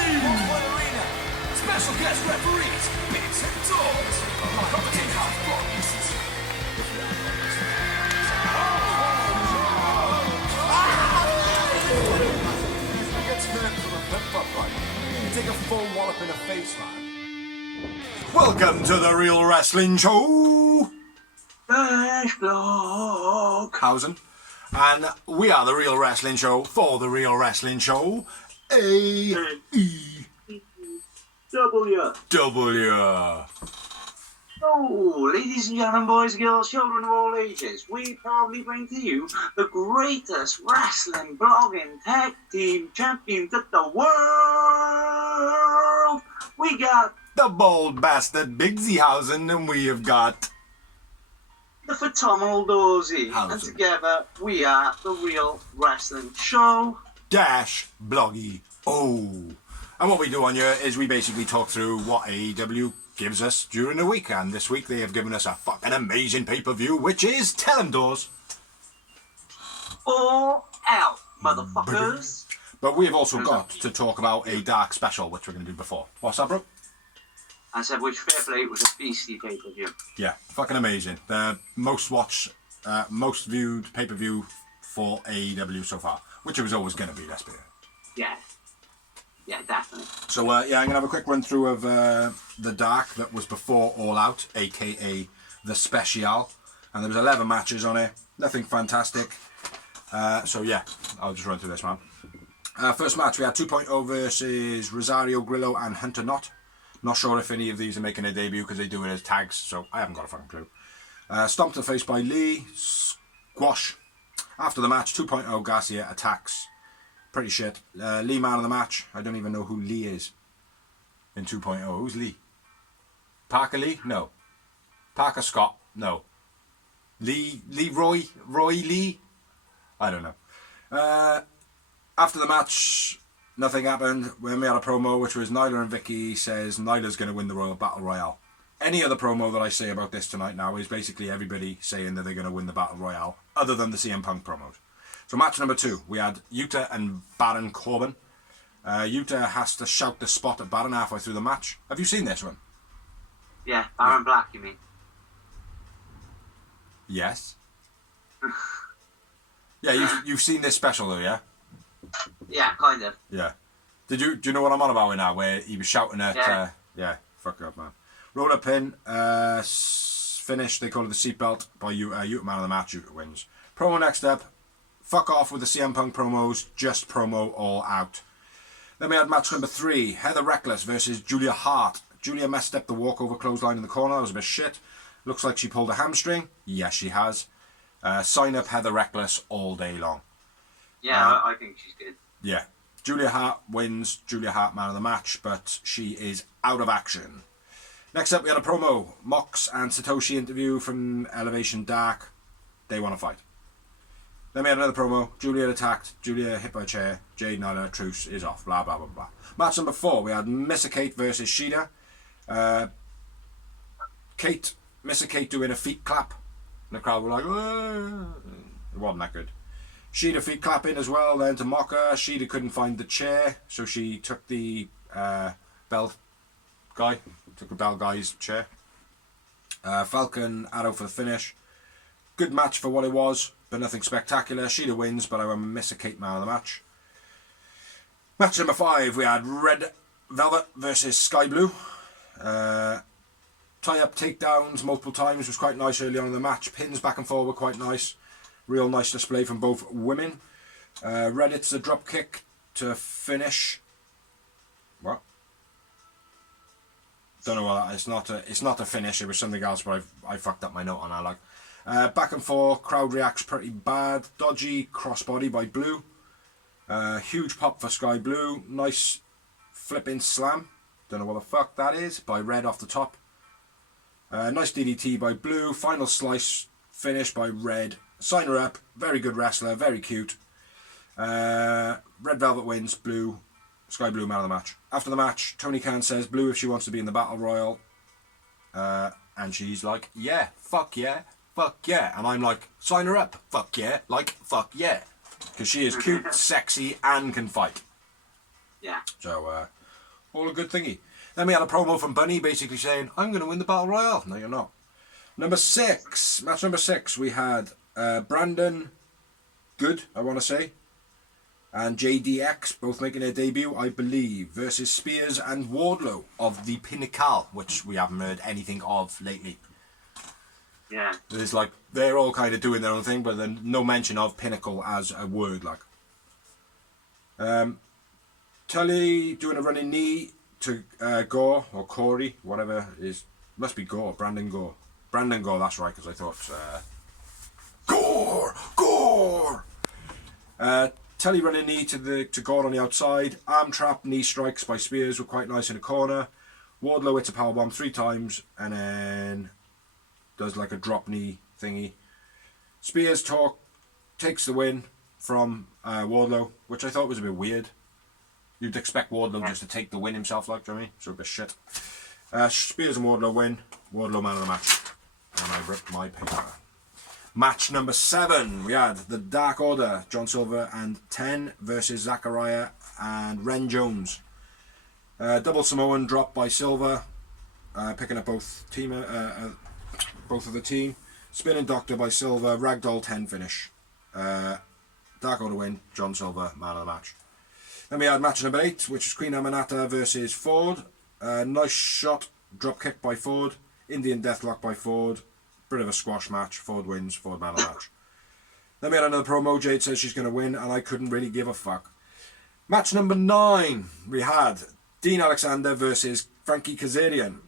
Arena. Special guest referees, Bigs and Dogs. Commentating half boxes. He gets hurt from a flip-flop fight. You take a full wallop in the face, man. Welcome to the Real Wrestling Show. Hausen. And we are the Real Wrestling Show for the Real Wrestling Show. W. Oh, ladies and gentlemen, boys and girls, children of all ages, we proudly bring to you the greatest wrestling blogging tag team champions of the world. We got the bold bastard Bigsy Hausen, and we have got the phenomenal Dorsey. And together, we are the Real Wrestling Show. Dash Bloggy. Oh. And what we do on here is we basically talk through what AEW gives us during the week. And this week they have given us a fucking amazing pay-per-view, which is, tell 'em, Doors. All out, motherfuckers. But we've also got to talk about a dark special, which we're going to do before. What's that, bro? I said, which fair play was a beastly pay-per-view. Yeah, fucking amazing. The most watched, most viewed pay-per-view for AEW so far, which it was always going to be, let's be honest. Yeah. Yeah, definitely. So, yeah, I'm going to have a quick run through of the Dark that was before All Out, a.k.a. the Special. And there was 11 matches on it. Nothing fantastic. So, yeah, I'll just run through this, man. First match, we had 2.0 versus Rosario Grillo and Hunter Knott. Not sure if any of these are making a debut because they do it as tags, so I haven't got a fucking clue. Stomped to the face by Lee. Squash. After the match, 2.0 Garcia attacks. Pretty shit. Lee man of the match. I don't even know who Lee is in 2.0. Who's Lee? Parker Lee? No. Parker Scott? No. Roy Lee? I don't know. After the match, nothing happened. We had a promo which was Nyla and Vicky says Nyla's going to win the Royal Battle Royale. Any other promo that I say about this tonight now is basically everybody saying that they're going to win the Battle Royale, other than the CM Punk promos. So match number 2, we had Yuta and Baron Corbin. Yuta has to shout the spot at Baron halfway through the match. Have you seen this one? Yeah, Baron Black, you mean? Yes. Yeah, you've seen this special though, yeah? Yeah, kind of. Yeah. Do you know what I'm on about now? Where he was shouting at... Yeah. Yeah, fuck up, man. Roll up pin, finish, they call it the seatbelt by Yuta. Yuta man of the match, Yuta wins. Promo next up. Fuck off with the CM Punk promos, just promo all out. Then we had match number 3, Heather Reckless versus Julia Hart. Julia messed up the walkover clothesline in the corner, that was a bit shit. Looks like she pulled a hamstring. Yes, she has. Sign up Heather Reckless all day long. Yeah, I think she's good. Yeah. Julia Hart wins, Julia Hart man of the match, but she is out of action. Next up we had a promo, Mox and Satoshi interview from Elevation Dark. They want to fight. Then we had another promo, Julia attacked, Julia hit by a chair, Jade Nyla, truce is off, blah blah blah blah. Match number 4, we had Missa Kate versus Shida. Missa Kate doing a feet clap, and the crowd were like, "Whoa." It wasn't that good. Shida feet clapping as well, then to mock her. Shida couldn't find the chair, so she took the bell guy's chair. Falcon Arrow for the finish. Good match for what it was, but nothing spectacular. Shida wins, but I went Missa Kate man of the match. Match number 5, we had Red Velvet versus Sky Blue. Tie-up takedowns multiple times was quite nice early on in the match. Pins back and forward were quite nice. Real nice display from both women. Red hits a drop kick to finish. What? Don't know what that is. It's not a finish. It was something else, but I fucked up my note on that. Like, back and forth. Crowd reacts pretty bad. Dodgy crossbody by Blue. Huge pop for Sky Blue. Nice flipping slam. Don't know what the fuck that is. By Red off the top. Nice DDT by Blue. Final slice finish by Red. Sign her up. Very good wrestler. Very cute. Red Velvet wins. Blue. Sky Blue man of the match. After the match, Tony Khan says Blue if she wants to be in the Battle Royal. And she's like, yeah, fuck yeah, fuck yeah. And I'm like, sign her up. Fuck yeah. Like, fuck yeah. Because she is cute, sexy, and can fight. Yeah. So, All a good thingy. Then we had a promo from Bunny basically saying, I'm going to win the Battle Royale. No, you're not. Match number 6, we had Brandon Good, I want to say, and JDX, both making their debut, I believe, versus Spears and Wardlow of the Pinnacle, which we haven't heard anything of lately. Yeah. There's like, they're all kind of doing their own thing, but then no mention of Pinnacle as a word, like. Tully doing a running knee to Gore, or Corey, whatever it is. Must be Gore, Brandon Gore. Brandon Gore, that's right, because I thought... Gore! Tully running knee to Gore on the outside. Arm trap, knee strikes by Spears were quite nice in the corner. Wardlow hits a powerbomb 3 times, and then does like a drop knee thingy. Spears takes the win from Wardlow, which I thought was a bit weird. You'd expect Wardlow just to take the win himself, like, do you know what I mean? So a bit shit. Spears and Wardlow win. Wardlow man of the match. And I ripped my paper. Match number 7. We had the Dark Order, John Silver and 10 versus Zachariah and Ren Jones. Double Samoan drop by Silver, picking up both of the team. Spinning Doctor by Silver, Ragdoll 10 finish. Dark Order win, John Silver man of the match. Then we had match number 8, which is Queen Amanata versus Ford. Nice shot, drop kick by Ford. Indian Deathlock by Ford. Bit of a squash match. Ford wins, Ford man of the match. Then we had another promo. Jade says she's going to win, and I couldn't really give a fuck. Match number 9, we had Dean Alexander versus Frankie Kazarian.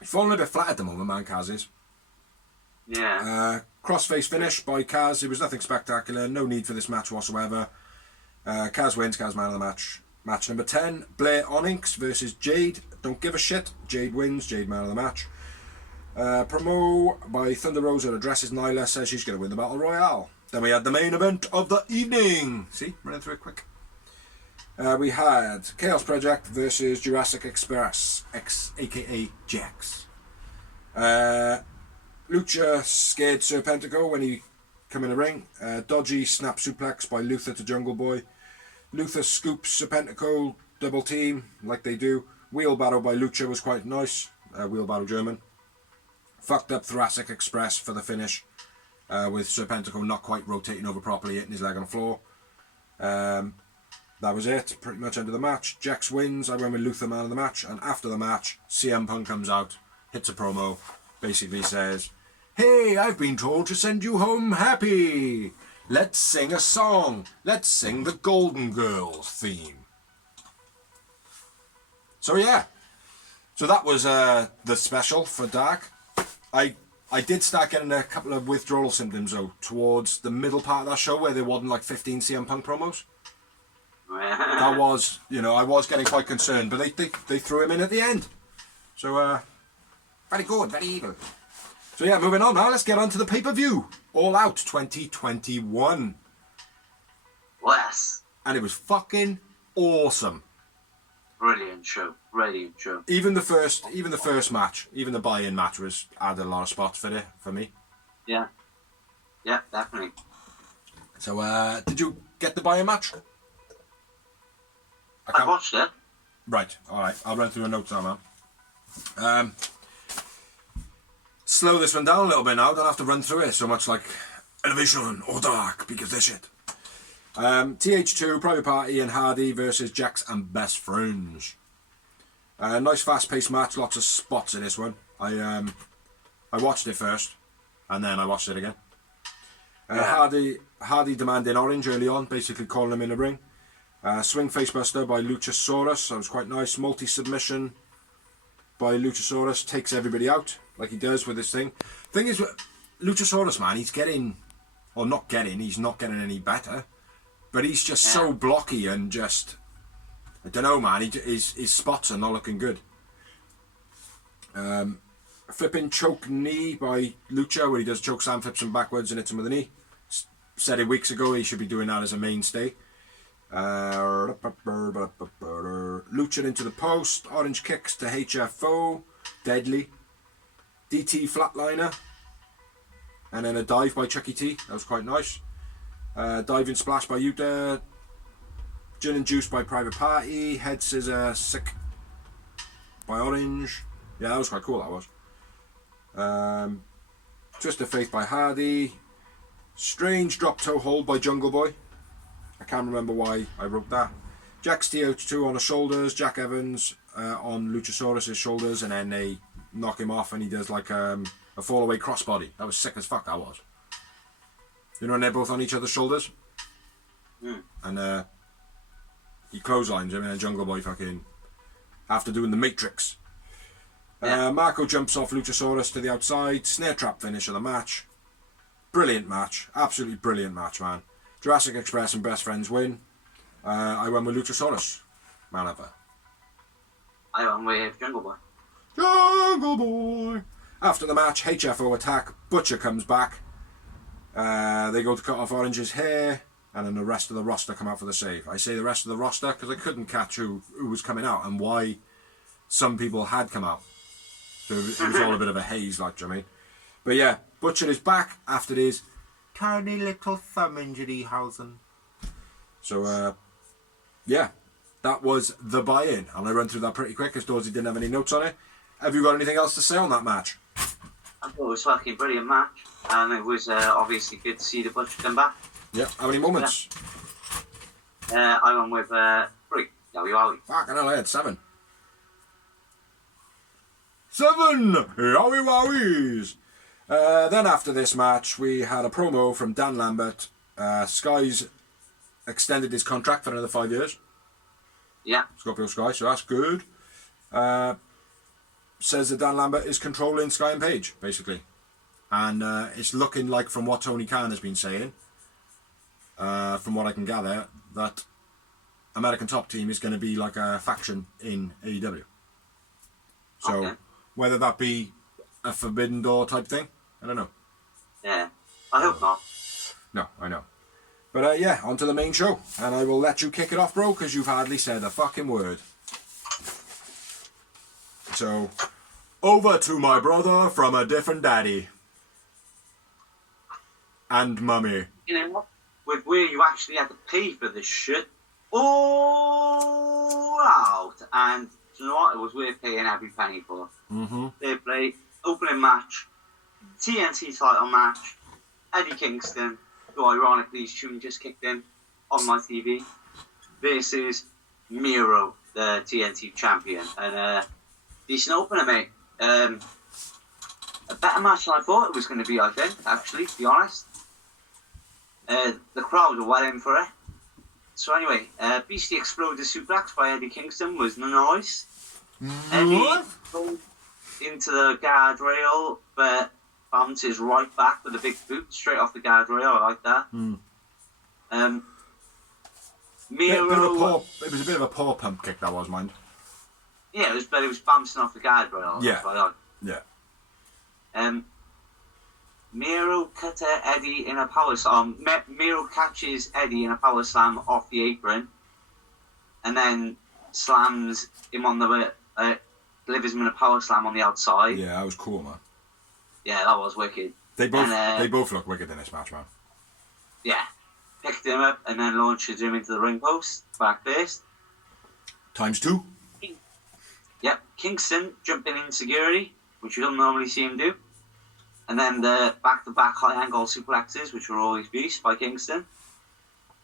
He's falling a bit flat at the moment, man, Kaz is. Yeah. Crossface finish by Kaz. It was nothing spectacular. No need for this match whatsoever. Kaz wins, Kaz man of the match. Match number 10, Blair Onyx versus Jade. Don't give a shit. Jade wins, Jade man of the match. Promo by Thunder Rosa addresses Nyla, says she's going to win the Battle Royale. Then we had the main event of the evening. See, running through it quick. We had Chaos Project versus Jurassic Express, aka Jax. Lucha scared Serpentico when he come in the ring. Dodgy snap suplex by Luther to Jungle Boy. Luther scoops Serpentico, double team like they do. Wheelbarrow by Lucha was quite nice. Wheelbarrow German. Fucked up Thoracic Express for the finish, with Serpentico not quite rotating over properly, hitting his leg on the floor. That was it, pretty much end of the match. Jax wins, I went with Luther man of the match, and after the match, CM Punk comes out, hits a promo, basically says, "Hey, I've been told to send you home happy. Let's sing a song. Let's sing the Golden Girls theme." So yeah, so that was the special for Dark. I did start getting a couple of withdrawal symptoms though towards the middle part of that show where there wasn't like 15 CM Punk promos. That was, you know, I was getting quite concerned, but they threw him in at the end. So very good, very evil. So yeah, moving on now, let's get on to the pay-per-view. All Out 2021. Yes. And it was fucking awesome. Brilliant show. Brilliant show. Even the first match, even the buy-in match had a lot of spots for me. Yeah. Yeah, definitely. So did you get the buy-in match? I watched it. Right, alright, I'll run through the notes now, man. Slow this one down a little bit now, don't have to run through it so much like Elevation or Dark, because they're shit. TH2, Private Party and Hardy versus Jax and Best Friends. Nice fast-paced match, lots of spots in this one. I watched it first, and then I watched it again. Hardy demanding orange early on, basically calling him in the ring. Swing facebuster by Luchasaurus, that was quite nice. Multi-submission by Luchasaurus, takes everybody out, like he does with this thing. Thing is, Luchasaurus, man, he's not getting any better. But he's just so blocky and just, I don't know, man, his spots are not looking good. Flipping choke knee by Lucha, where he does choke slam, flips him backwards and hits him with a knee. Said it weeks ago, he should be doing that as a mainstay. Lucha into the post, orange kicks to HFO, deadly. DT flatliner, and then a dive by Chucky T, that was quite nice. Diving splash by Yuta, gin and juice by Private Party, head scissor, sick by Orange. Yeah, that was quite cool, that was. Twist of Faith by Hardy. Strange drop toe hold by Jungle Boy. I can't remember why I wrote that. Jack's TO2 on the shoulders, Jack Evans on Luchasaurus' shoulders, and then they knock him off and he does like a fall away crossbody. That was sick as fuck, that was. You know when they're both on each other's shoulders? Mm. And he clotheslines him and then Jungle Boy fucking after doing the Matrix. Yeah. Marco jumps off Luchasaurus to the outside, snare trap finish of the match. Brilliant match, absolutely brilliant match, man. Jurassic Express and Best Friends win. I went with Luchasaurus, man ever. I went with Jungle Boy. Jungle Boy! After the match, HFO attack, Butcher comes back. They go to cut off Orange's hair, and then the rest of the roster come out for the save. I say the rest of the roster because I couldn't catch who was coming out and why some people had come out. So it was all a bit of a haze, like, do you know what I mean? But yeah, Butcher is back after his tiny little thumb injury, Hausen. So, yeah, that was the buy-in. And I run through that pretty quick because Dorsey didn't have any notes on it. Have you got anything else to say on that match? I thought it was a fucking brilliant match, and it was obviously good to see the Butcher come back. Yeah, how many moments? I went with 3. Yowie wowie. Fucking hell, I had 7. 7! Yowie wowies! Then after this match, we had a promo from Dan Lambert. Sky's extended his contract for another 5 years. Yeah. Scorpio Sky, so that's good. Says that Dan Lambert is controlling Sky and Page, basically. And it's looking like, from what Tony Khan has been saying, from what I can gather, that American Top Team is going to be like a faction in AEW. So, Okay. whether that be a Forbidden Door type thing, I don't know. Yeah. I hope not. No, I know. But yeah, on to the main show. And I will let you kick it off, bro, because you've hardly said a fucking word. So, over to my brother from a different daddy. And mummy. You know what? With where you actually had to pay for this shit, all out. And you know what? It was worth paying every penny for. Mm-hmm. They play opening match, TNT title match, Eddie Kingston, who ironically his tune just kicked in on my TV, versus Miro, the TNT champion. And decent opener, mate. A better match than I thought it was going to be, I think, actually, to be honest. The crowd were well in for it. So anyway, Beastie Exploder suplex by Eddie Kingston was nice. Eddie goes into the guardrail, but bounces right back with a big boot straight off the guardrail. I like that. Miro, It was a bit of a paw pump kick, that was, mind. yeah, it was bouncing off the guardrail. Yeah. That's what I like. Yeah. Miro cut Eddie in a power slam. Miro catches Eddie in a power slam off the apron, and then slams him on the delivers him in a power slam on the outside. Yeah, that was cool, man. Yeah, that was wicked. They both look wicked in this match, man. Yeah, picked him up and then launches him into the ring post, back first. ×2. Yep, Kingston jumping in security, which you don't normally see him do. And then the back-to-back high-angle suplexes, which were always beast by Kingston.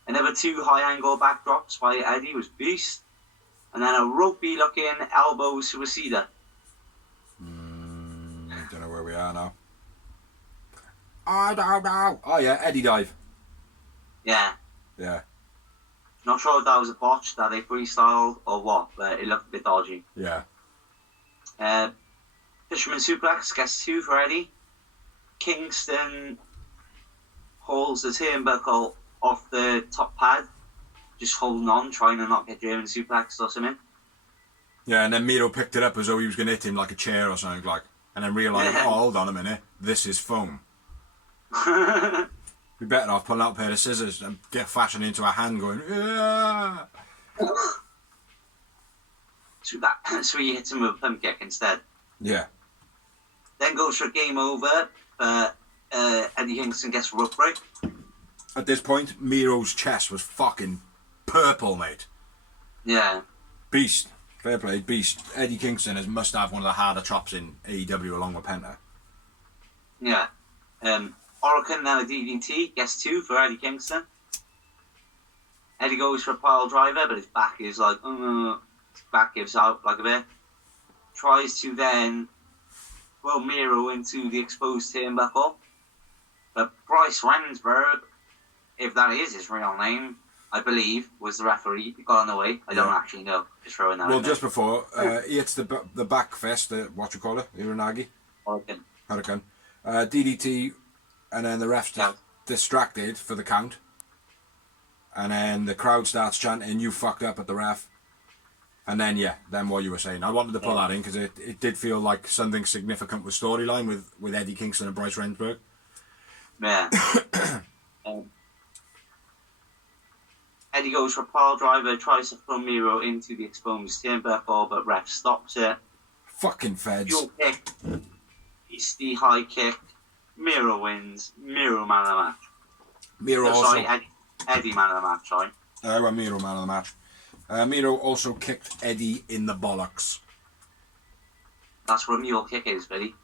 Another 2 high-angle backdrops by Eddie was beast. And then a ropey-looking elbow suicida. Don't know where we are now. I don't know. Oh yeah, Eddie dive. Yeah. Yeah. Not sure if that was a botch that they freestyled or what, but it looked a bit dodgy. Yeah. Fisherman suplex gets 2 for Eddie. Kingston holds the turnbuckle off the top pad, just holding on, trying to not get German suplexed or something. Yeah, and then Miro picked it up as though he was going to hit him like a chair or something, like, and then realised, oh, hold on a minute, this is foam. Be better off pulling out a pair of scissors and get fashioned into a hand going, yeah. So he hits him with a pump kick instead. Yeah. Then goes for a game over. Eddie Kingston gets a rope break. At this point, Miro's chest was fucking purple, mate. Yeah. Beast. Fair play, beast. Eddie Kingston must have one of the harder chops in AEW along with Penta. Yeah. Oracle, then a DDT, gets 2 for Eddie Kingston. Eddie goes for a pile driver, but his back is like, his back gives out like a bit. Tries to then throw Miro into the exposed turnbuckle. But Bryce Rensburg, if that is his real name, I believe, was the referee. He got on the way. I don't actually know. Just throwing that. Well, just before, he hits the back fist, what you call it, Uranagi? Hurricane. DDT, and then the ref's distracted for the count. And then the crowd starts chanting, "You fucked up" at the ref. And then, then what you were saying. I wanted to put that in because it did feel like something significant with storyline with Eddie Kingston and Bryce Rensburg. Yeah. Eddie goes for a pile driver, tries to throw Miro into the exposed turnbuckle, but ref stops it. Fucking feds. Dual kick. Beastie high kick. Miro wins. Miro man of the match. Miro also... Sorry, Eddie man of the match, sorry. Well, Miro man of the match. Miro also kicked Eddie in the bollocks. That's what a mule kick is, Billy.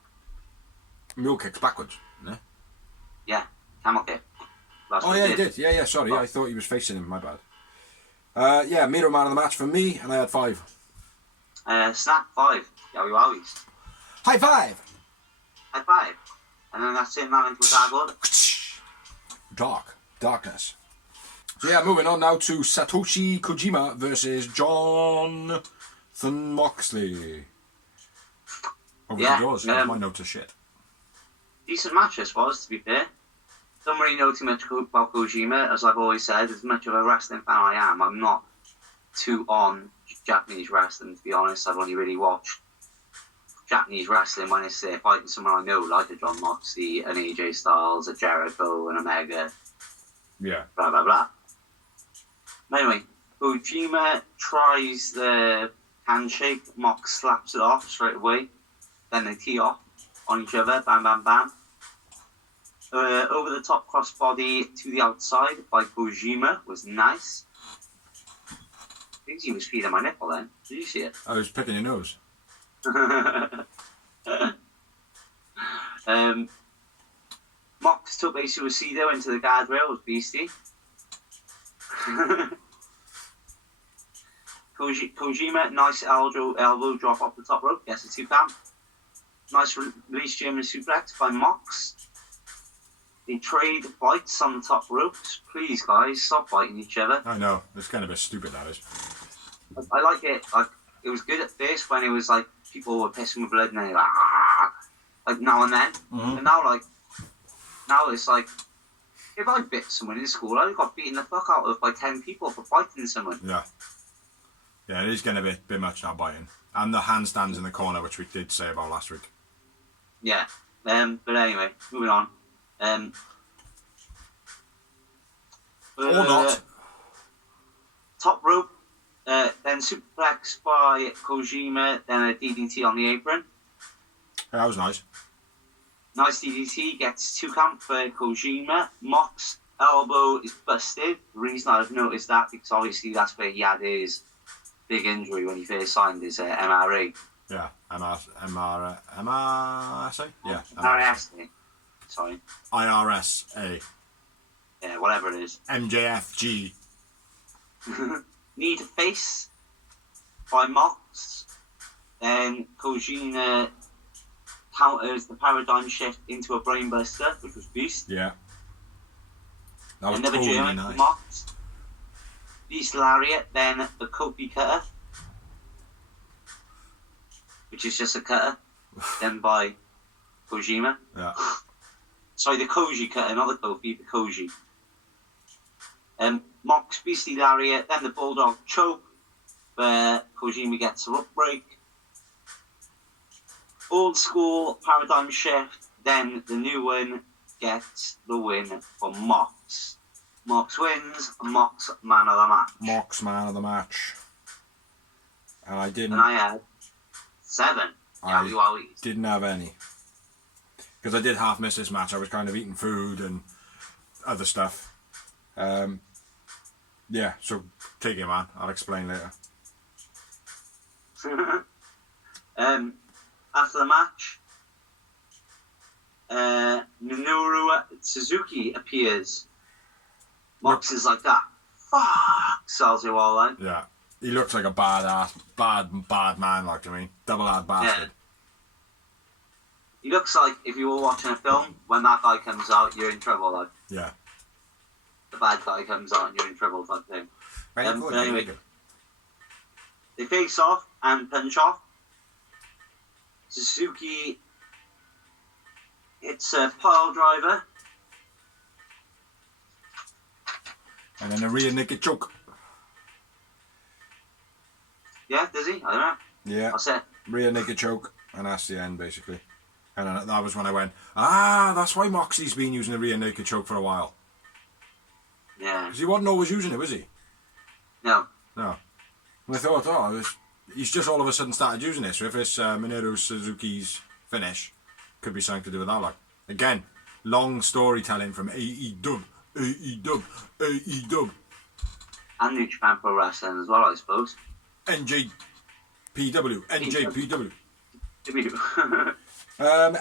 Mule kicks backwards, no? Yeah, camel kick. That's Oh, yeah, he did. Yeah, sorry. I thought he was facing him. My bad. Miro man of the match for me, and I had 5. Snap 5. Yowie wowies. High 5! High 5. And then that's it, man, into a tag order. Darkness. So yeah, moving on now to Satoshi Kojima versus Jonathan Moxley. Over the doors. My notes are shit. Decent match, this was, to be fair. Don't really know too much about Kojima. As I've always said, as much of a wrestling fan I am, I'm not too on Japanese wrestling, to be honest. I've only really watched Japanese wrestling when it's fighting someone I know, like a John Moxley, an AJ Styles, a Jericho, an Omega. Yeah. Blah, blah, blah. Anyway, Kojima tries the handshake. Mox slaps it off straight away. Then they tee off on each other. Bam, bam, bam. Over the top crossbody to the outside by Kojima was nice. I think he was feeding my nipple then. Did you see it? I was picking your nose. Mox took a suicido into the guardrail with Beastie. Kojima, nice elbow drop off the top rope. Gets a 2 count. Nice release German suplex by Mox. They trade bites on the top ropes. Please, guys, stop biting each other. I know. It's kind of a bit stupid, that is. I like it. Like, it was good at first when it was like people were pissing with blood and they're like now and then. And now it's like, if I bit someone in school, I got beaten the fuck out of by 10 people for biting someone. Yeah. Yeah, it is getting a bit much now, biting. And the handstands in the corner, which we did say about last week. Yeah. But anyway, moving on. Or not. Top rope, then superplex by Kojima, then a DDT on the apron. Yeah, that was nice. Nice DDT, gets 2 count for Kojima. Mox elbow is busted. The reason I've noticed that, because obviously that's where he had his big injury when he first signed his MRA. Yeah, MRSA? Yeah, MRSA. Sorry. IRSA. Yeah, whatever it is. MJFG. Need a face by Mox. Then Kojima counters the paradigm shift into a brainbuster, which was Beast. Yeah. That was another totally German nice. Mox. Beast lariat, then the Kopi cutter, which is just a cutter, then by Kojima. Yeah. Sorry, the Koji cutter, not the Kofi, the Koji. Mox, Beastie lariat, then the Bulldog choke, where Kojima gets a rope break. Old school paradigm shift, then the new one gets the win for Mox. Mox wins, Mox man of the match. Mox man of the match. And I didn't. And I had 7. I didn't have any. Because I did half miss this match. I was kind of eating food and other stuff. Yeah, so take it, man. I'll explain later. After the match, Minoru Suzuki appears. Mox is like that. Fuck! Sells you all out. Yeah. He looks like a bad man, like, I mean. Double-hard bastard. Yeah. He looks like if you were watching a film, when that guy comes out, you're in trouble, like. Yeah. The bad guy comes out and you're in trouble type thing. But anyway, they face off and punch off. Suzuki hits a pile driver. And then a rear naked choke. Yeah, does he? I don't know. Yeah. That's it. Rear naked choke. And that's the end, basically. And then that was when I went, that's why Moxley's been using the rear naked choke for a while. Yeah. Because he wasn't always using it, was he? No. No. And I thought, he's just all of a sudden started using it. So if it's Minoru Suzuki's finish, could be something to do with that. Like, again, long storytelling from AEW. And New Japan Pro Wrestling as well, I suppose. NJPW.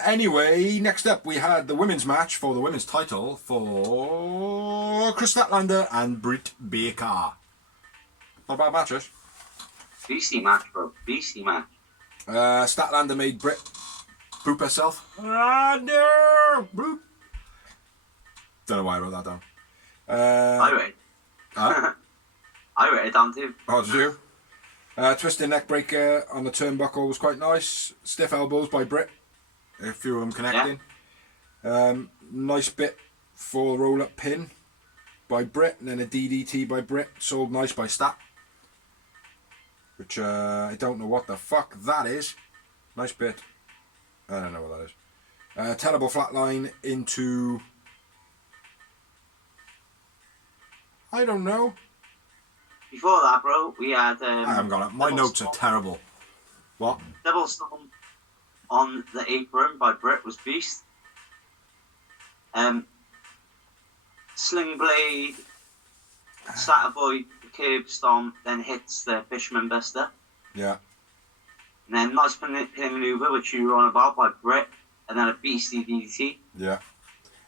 Anyway, next up we had the women's match for the women's title for Chris Statlander and Britt Baker. Not bad matches. Beastie match, bro. Beastie match. Statlander made Britt poop herself. No! Boop. Don't know why I wrote that down. I read. Huh? I wrote it down too. Oh, did you? Twisting neck breaker on the turnbuckle was quite nice. Stiff elbows by Britt. A few of them connecting. Yeah. Nice bit for roll up pin by Britt, and then a DDT by Britt. Sold nice by Stat. Which I don't know what the fuck that is. Nice bit. I don't know what that is. Terrible flatline into... I don't know. Before that, bro, we had... I haven't got it. My notes are terrible. What? Double stomp on the apron by Britt was beast. Sling blade, Stat avoid the curb stomp, then hits the Fisherman Buster. Yeah. And then nice pin maneuver, which you were on about, by Britt, and then a beastie DDT. Yeah.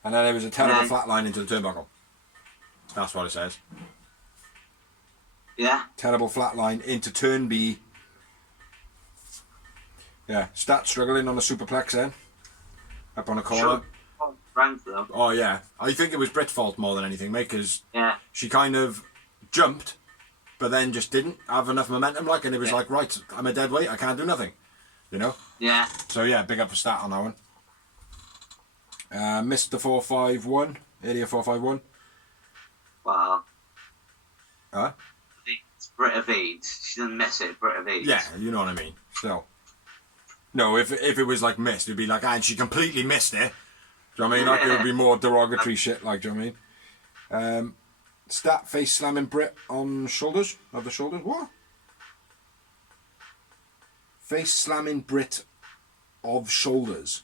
And then there was a terrible flatline into the turnbuckle. That's what it says. Yeah. Terrible flatline into turn B. Yeah. Stat struggling on the superplex then. Up on a corner. Sure. Oh, yeah. I think it was Britt's fault more than anything, mate, because she kind of jumped, but then just didn't have enough momentum, like, and it was like, right, I'm a dead weight, I can't do nothing. You know? Yeah. So, yeah, big up for Stat on that one. Missed the 451. Area 451. Wow. Huh? It's Britt evades. She doesn't miss it. Britt evades. Yeah, you know what I mean. So, no, if it was like missed, it'd be like, and she completely missed it. Do you know what I mean? Like, it would be more derogatory shit, like, do you know what I mean? Stat face slamming Britt on shoulders. Of the shoulders. What? Face slamming Britt of shoulders.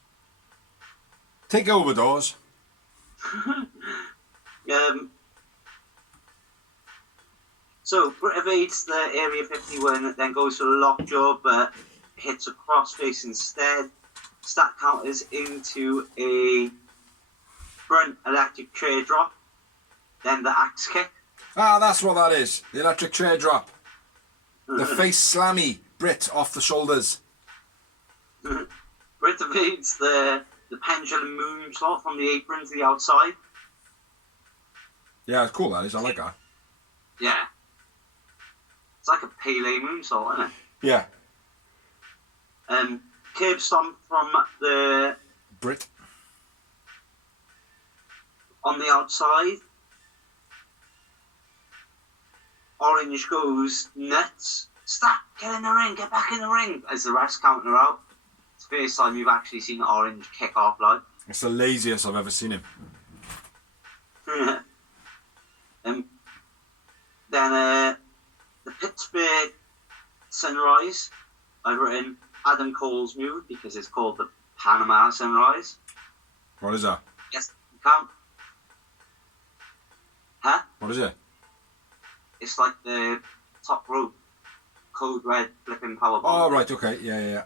Take over, Dawes. So Britt evades the Area 51, then goes for the lockjaw, but hits a crossface instead. Stat counters into a front electric chair drop, then the axe kick. Ah, that's what that is. The electric chair drop. The face slammy Britt off the shoulders. Britt evades the pendulum moonsault from the apron to the outside. Yeah, it's cool, that is. I like that. Yeah. It's like a Pele moonsault, isn't it? Yeah. Curb stomp from the... Britt. On the outside. Orange goes nuts. Stop! Get in the ring! Get back in the ring! As the refs counting her out. It's the first time you've actually seen Orange kick off, like. It's the laziest I've ever seen him. Then the Pittsburgh Sunrise. I've written Adam Cole's move because it's called the Panama Sunrise. What is that? Yes, you can't. Huh? What is it? It's like the top rope Code Red flipping powerbomb. Oh, right, okay. Yeah.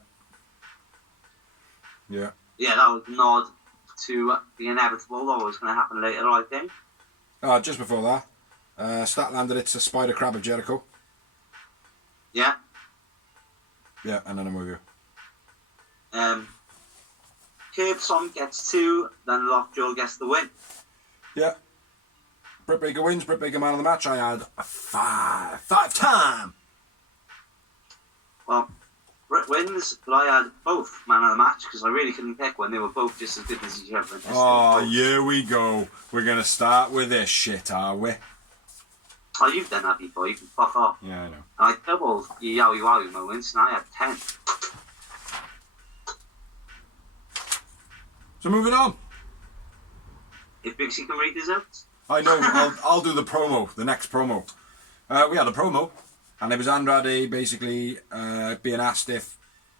Yeah, that was a nod to the inevitable that was going to happen later, I think. Just before that, Statlander, it's a Spider Crab of Jericho. Yeah. Yeah, and then I'm with you. Curbstorm gets 2, then Lockjaw gets the win. Yeah. Britt Baker wins, Britt Baker man of the match. I had a 5-time. Well, Britt wins, but I had both man of the match because I really couldn't pick when they were both just as good as each other. Oh, here we go. We're going to start with this shit, are we? Oh, you've done that before. You can fuck off. Yeah, I know. I doubled your Yowie Wowie moments, and I had 10. So moving on. If Bixie can read his notes. I know. I'll do the promo. The next promo. We had a promo, and it was Andrade basically being asked if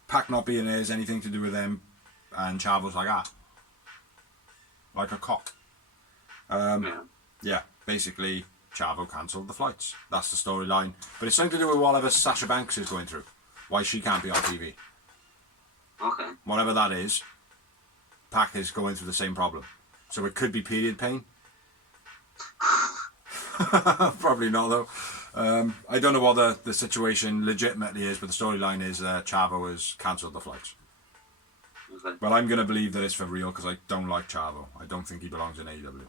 Pac not being there is anything to do with them, and Chavo's like, like a cock. Yeah, basically Chavo cancelled the flights. That's the storyline. But it's something to do with whatever Sasha Banks is going through. Why she can't be on TV. Okay. Whatever that is, Pac is going through the same problem. So it could be period pain. Probably not though. I don't know what the situation legitimately is, but the storyline is Chavo has cancelled the flights. Okay. Well, I'm going to believe that it's for real because I don't like Chavo. I don't think he belongs in AEW.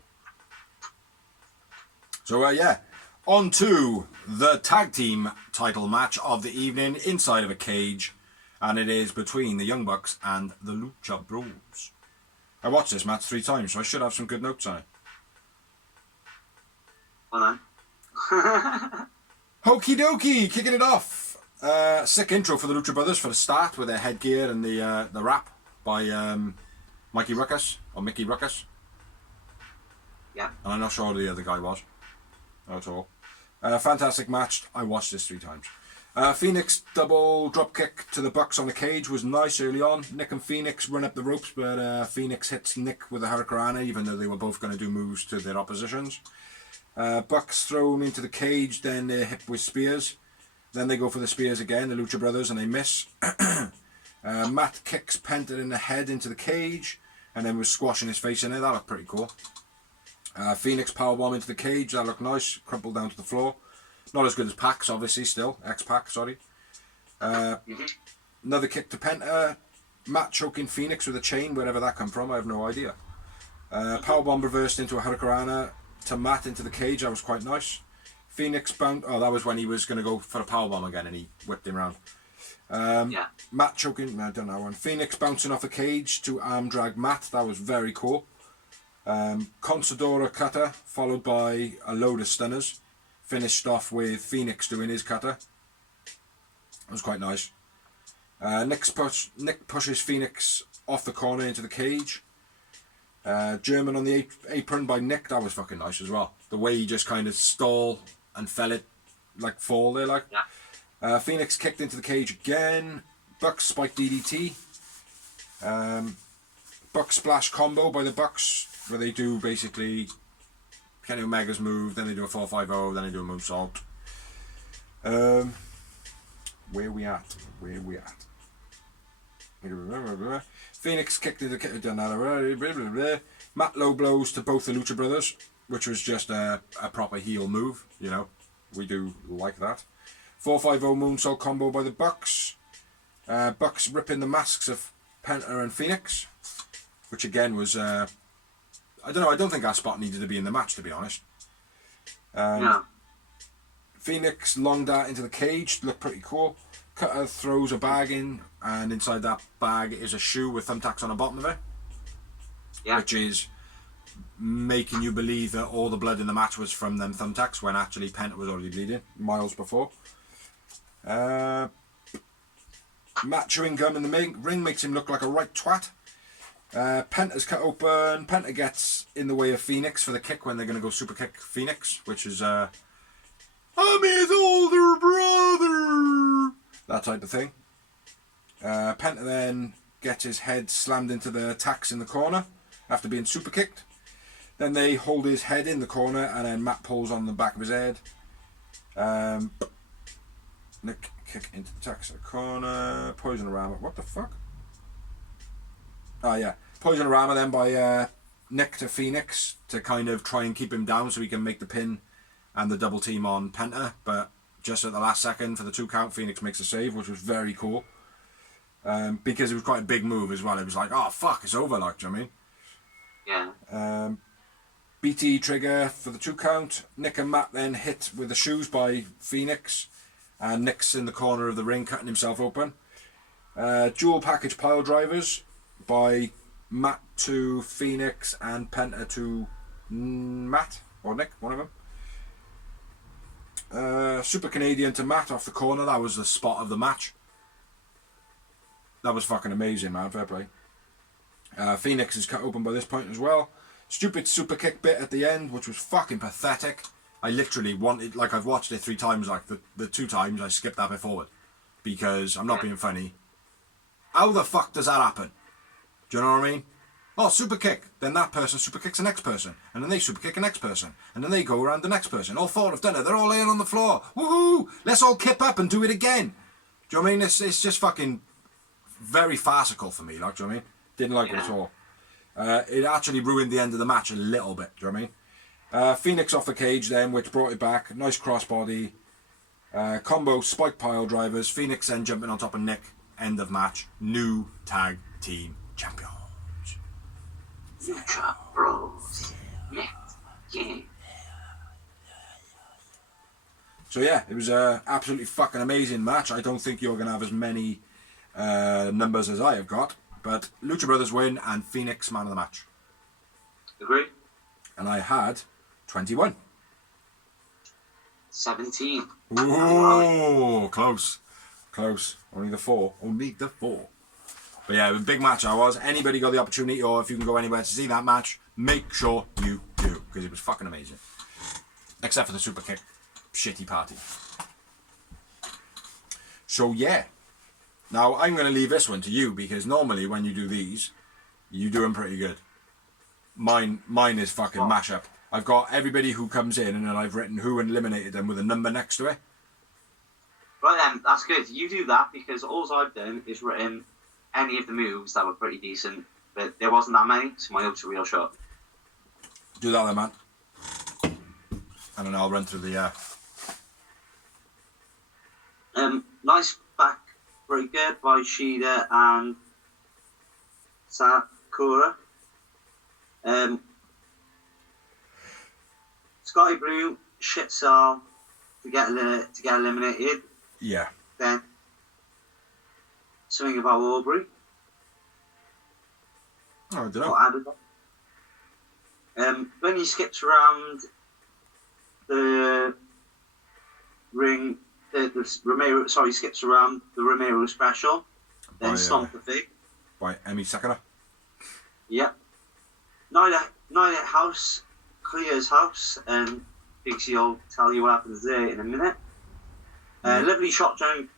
So yeah, on to the tag team title match of the evening inside of a cage, and it is between the Young Bucks and the Lucha Bros. I watched this match 3 times, so I should have some good notes on it. Well then. Hokey dokey, kicking it off. Sick intro for the Lucha Brothers for the start with their headgear and the rap by Mickey Ruckus. Yeah. And I'm not sure who the other guy was. Not at all. Fantastic match. I watched this 3 times. Phoenix double drop kick to the Bucks on the cage was nice early on. Nick and Phoenix run up the ropes, but Phoenix hits Nick with a Hurricanrana, even though they were both going to do moves to their oppositions. Bucks thrown into the cage, then they're hit with spears. Then they go for the spears again, the Lucha Brothers, and they miss. Matt kicks Penta in the head into the cage, and then was squashing his face in it. That looked pretty cool. Phoenix powerbomb into the cage. That looked nice. Crumpled down to the floor. Not as good as Pac's, obviously, still. Ex-Pac, sorry. Another kick to Penta. Matt choking Phoenix with a chain, wherever that come from, I have no idea. Powerbomb reversed into a Hurricanrana to Matt into the cage. That was quite nice. Phoenix bound. Oh, that was when he was going to go for a powerbomb again, and he whipped him around. Yeah. Matt choking. I don't know one. Phoenix bouncing off a cage to arm drag Matt. That was very cool. Consadora cutter followed by a load of stunners. Finished off with Phoenix doing his cutter. It was quite nice. Nick pushes Phoenix off the corner into the cage. German on the apron by Nick. That was fucking nice as well. The way he just kind of stole and fell it, like fall there, like. Yeah. Phoenix kicked into the cage again. Bucks spike DDT. Buck splash combo by the Bucks, where they do basically Kenny Omega's move, then they do a 450, then they do a moonsault. Where we at? Phoenix kicked into the Matt low blows to both the Lucha Brothers, which was just a proper heel move, you know. We do like that. 450 moonsault combo by the Bucks. Bucks ripping the masks of Penta and Phoenix, which again was I don't know. I don't think our spot needed to be in the match, to be honest. No. Phoenix long dart into the cage, looked pretty cool. Cutter throws a bag in, and inside that bag is a shoe with thumbtacks on the bottom of it. Yeah. Which is making you believe that all the blood in the match was from them thumbtacks, when actually Penta was already bleeding miles before. Matt chewing gum in the ring makes him look like a right twat. Penta's cut open. Penta gets in the way of Phoenix for the kick when they're going to go super kick Phoenix, which is I'm his older brother, that type of thing. Penta then gets his head slammed into the tacks in the corner after being super kicked. Then they hold his head in the corner, and then Matt pulls on the back of his head. Nick kick into the tax corner. Poison-orama. What the fuck? Oh yeah, Poison-orama then by Nick to Phoenix to kind of try and keep him down so he can make the pin and the double team on Penta, but just at the last second for the 2 count, Phoenix makes a save, which was very cool. Because it was quite a big move as well. It was like, oh fuck, it's over, like, do you know what I mean? Yeah. BT trigger for the 2 count. Nick and Matt then hit with the shoes by Phoenix, and Nick's in the corner of the ring cutting himself open. Dual package pile drivers by Matt to Phoenix and Penta to Matt or Nick, one of them. Super Canadian to Matt off the corner. That was the spot of the match. That was fucking amazing, man. Fair play. Phoenix is cut open by this point as well. Stupid super kick bit at the end, which was fucking pathetic. I literally wanted, like, I've watched it 3 times, like the 2 times I skipped that bit forward because I'm not being funny. How the fuck does that happen? Do you know what I mean? Oh, super kick. Then that person super kicks the next person, and then they super kick the next person, and then they go around the next person. All 4 have done it. They're all laying on the floor. Woohoo! Let's all kip up and do it again. Do you know what I mean? It's just fucking very farcical for me. Like, do you know what I mean? Didn't like it at all. It actually ruined the end of the match a little bit. Do you know what I mean? Phoenix off the cage then, which brought it back. Nice crossbody. Combo spike pile drivers. Phoenix then jumping on top of Nick. End of match. New tag team champions. Future Bros. Next game. So yeah, it was a absolutely fucking amazing match. I don't think you're going to have as many numbers as I have got. But Lucha Brothers win and Phoenix man of the match. Agree? And I had 21. 17. Ooh, close. Close. Only the 4. Only the 4. But yeah, it was a big match I was. Anybody got the opportunity, or if you can go anywhere to see that match, make sure you do. Because it was fucking amazing. Except for the super kick. Shitty party. So yeah. Now, I'm going to leave this one to you, because normally when you do these, you do them pretty good. Mine is fucking mashup. I've got everybody who comes in, and then I've written who eliminated them with a number next to it. Right then, that's good. You do that, because all I've done is written any of the moves that were pretty decent, but there wasn't that many, so my hopes are real short. Do that then, man. And then I'll run through the... Nice back breaker by Shida and Sakura. Sky Blue, Shitsal to get eliminated. Yeah. Then swing about Aubrey. Oh, I don't know. When he skips around the ring, skips around the Romero special, then stomp the fig. By Emi Sakura. Yep. Night at house clears house, and Big C will tell you what happens there in a minute. Lovely shotgun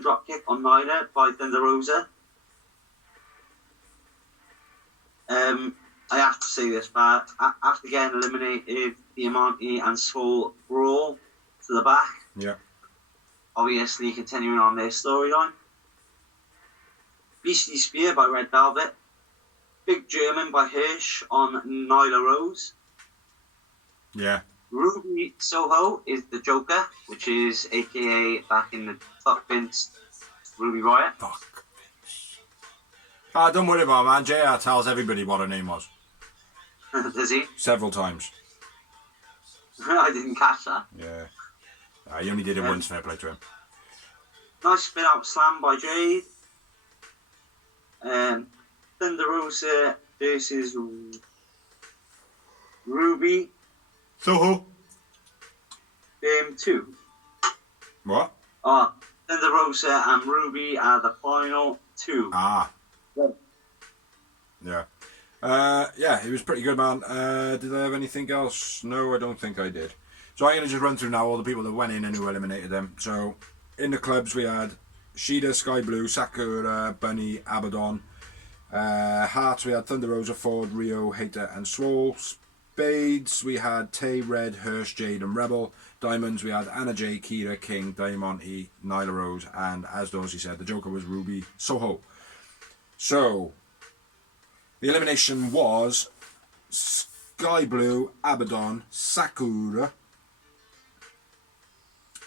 drop kick on Nyla by Thunder Rosa. I have to say this, but after getting eliminated, Diamante and Soul brawl to the back. Yeah. Obviously, continuing on their storyline. Beastly Spear by Red Velvet. Big German by Hirsch on Nyla Rose. Yeah. Ruby Soho is the Joker, which is aka back in the Fuck Vince Ruby Riot. Fuck. Ah, don't worry about it, man. JR tells everybody what her name was. Does he? Several times. I didn't catch that. Yeah. He only did it once, fair play to him. Nice spin out slam by Jade. Thunder Rosa versus Ruby. Soho. 2. What? Thunder Rosa and Ruby are the final 2. Ah. Yeah. Yeah, it was pretty good, man. Did I have anything else? No, I don't think I did. So I'm going to just run through now all the people that went in and who eliminated them. So, in the clubs we had Shida, Sky Blue, Sakura, Bunny, Abaddon. Hearts we had Thunder Rosa, Ford, Rio, Hater and Swole. Spades, we had Tay, Red, Hirsch, Jade, and Rebel. Diamonds, we had Anna J, Kira, King, Diamante, Nyla Rose, and as Dorsey said, the Joker was Ruby Soho. So, the elimination was Sky Blue, Abaddon, Sakura,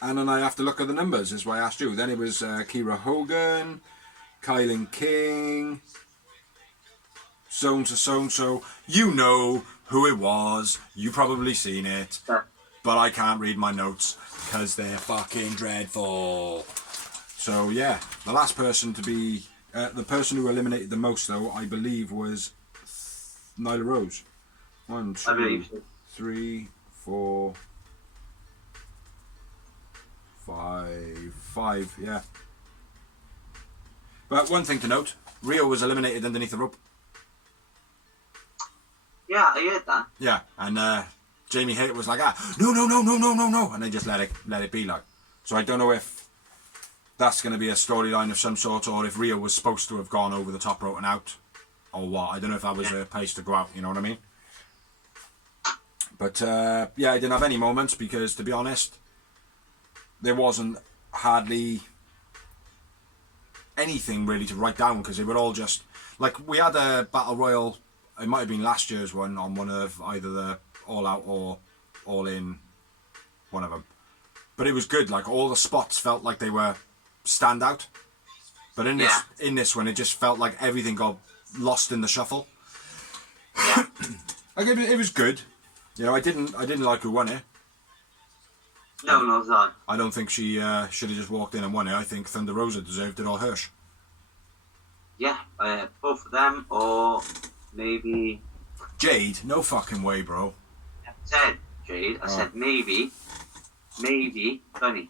and then I have to look at the numbers, is why I asked you. Then it was Kira Hogan, Kylan King, so you know who it was. You probably seen it, but I can't read my notes because they're fucking dreadful. So yeah, the last person to be the person who eliminated the most, though, I believe, was Nyla Rose. 1, 2, 3, 4, 5, yeah. But one thing to note: Rio was eliminated underneath the rope. Yeah, I heard that. Yeah, and Jamie Hayter was like, no, and they just let it be like. So I don't know if that's going to be a storyline of some sort, or if Rio was supposed to have gone over the top rope and out, or what. I don't know if that was a place to go out. You know what I mean? But yeah, I didn't have any moments because, to be honest, there wasn't hardly anything really to write down because they were all just like, we had a battle royal. It might have been last year's one on one of either the All Out or All In, one of them. But it was good. Like, all the spots felt like they were standout. But in this one, it just felt like everything got lost in the shuffle. Yeah. Like, it was good. You know, I didn't like who won it. No, not at all. I don't think she should have just walked in and won it. I think Thunder Rosa deserved it, or Hirsch. Yeah, both of them, or maybe Jade? No fucking way, bro. I said Jade. I said maybe Bunny.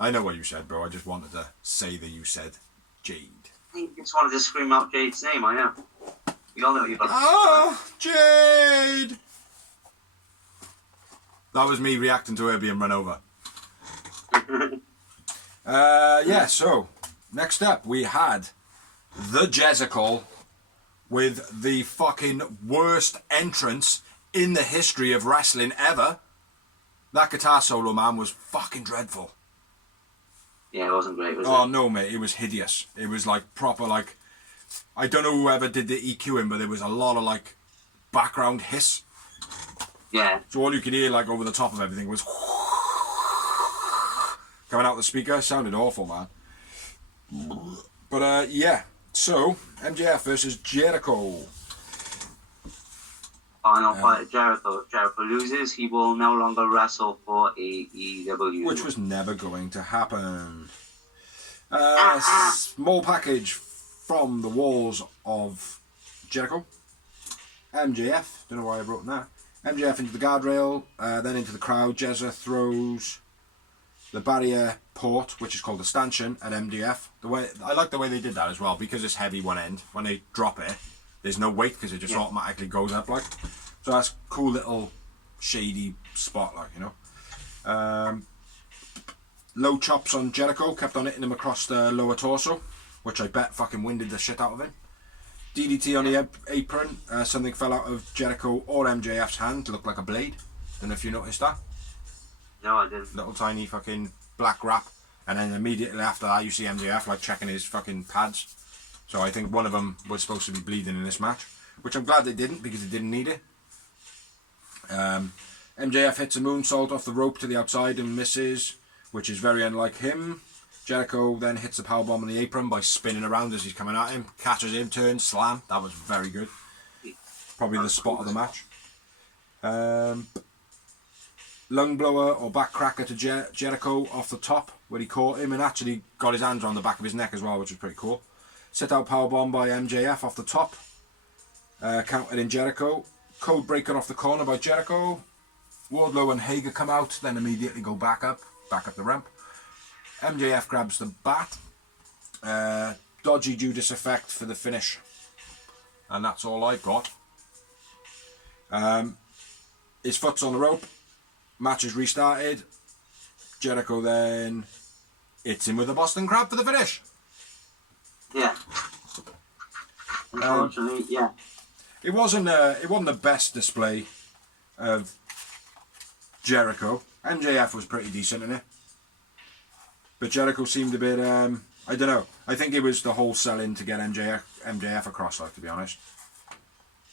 I know what you said, bro. I just wanted to say that you said Jade. I just wanted to scream out Jade's name. I know. We all know what you've got. Oh, Jade! That was me reacting to her being run over. Yeah, so next up we had the Jezebel with the fucking worst entrance in the history of wrestling ever. That guitar solo, man, was fucking dreadful. Yeah, it wasn't great, was it? Oh no, mate, it was hideous. It was like proper, like, I don't know whoever did the EQing, but there was a lot of like background hiss. Yeah. So all you could hear, like, over the top of everything was coming out the speaker. It sounded awful, man. But yeah, so MJF versus Jericho. Final fight of Jericho. If Jericho loses, he will no longer wrestle for AEW. Which was never going to happen. Small package from the walls of Jericho. MJF, don't know why I wrote that. MJF into the guardrail, then into the crowd. Jezza throws the barrier port, which is called a stanchion, at MJF. I like the way they did that as well, because it's heavy one end. When they drop it, there's no weight because it just automatically goes up, like. So that's a cool little shady spot, like, you know. Low chops on Jericho, kept on hitting him across the lower torso, which I bet fucking winded the shit out of him. DDT on the apron, something fell out of Jericho or MJF's hand, looked like a blade. Don't know if you noticed that. No, I didn't. Little tiny fucking black wrap, and then immediately after that you see MJF like checking his fucking pads. So I think one of them was supposed to be bleeding in this match, which I'm glad they didn't, because they didn't need it. MJF hits a moonsault off the rope to the outside and misses, which is very unlike him. Jericho then hits the powerbomb on the apron by spinning around as he's coming at him, catches him, turns, slam. That was very good. Probably the spot of the match. Lung blower or back cracker to Jericho off the top, where he caught him and actually got his hands on the back of his neck as well, which was pretty cool. Sit out powerbomb by MJF off the top. Counted in Jericho. Code breaker off the corner by Jericho. Wardlow and Hager come out, then immediately go back up the ramp. MJF grabs the bat. Dodgy Judas effect for the finish. And that's all I got. His foot's on the rope. Match is restarted. Jericho then hits him with a Boston Crab for the finish. Yeah. Unfortunately, yeah. It wasn't the best display of Jericho. MJF was pretty decent in it. But Jericho seemed a bit, I don't know. I think it was the whole sell-in to get MJF across, like, to be honest.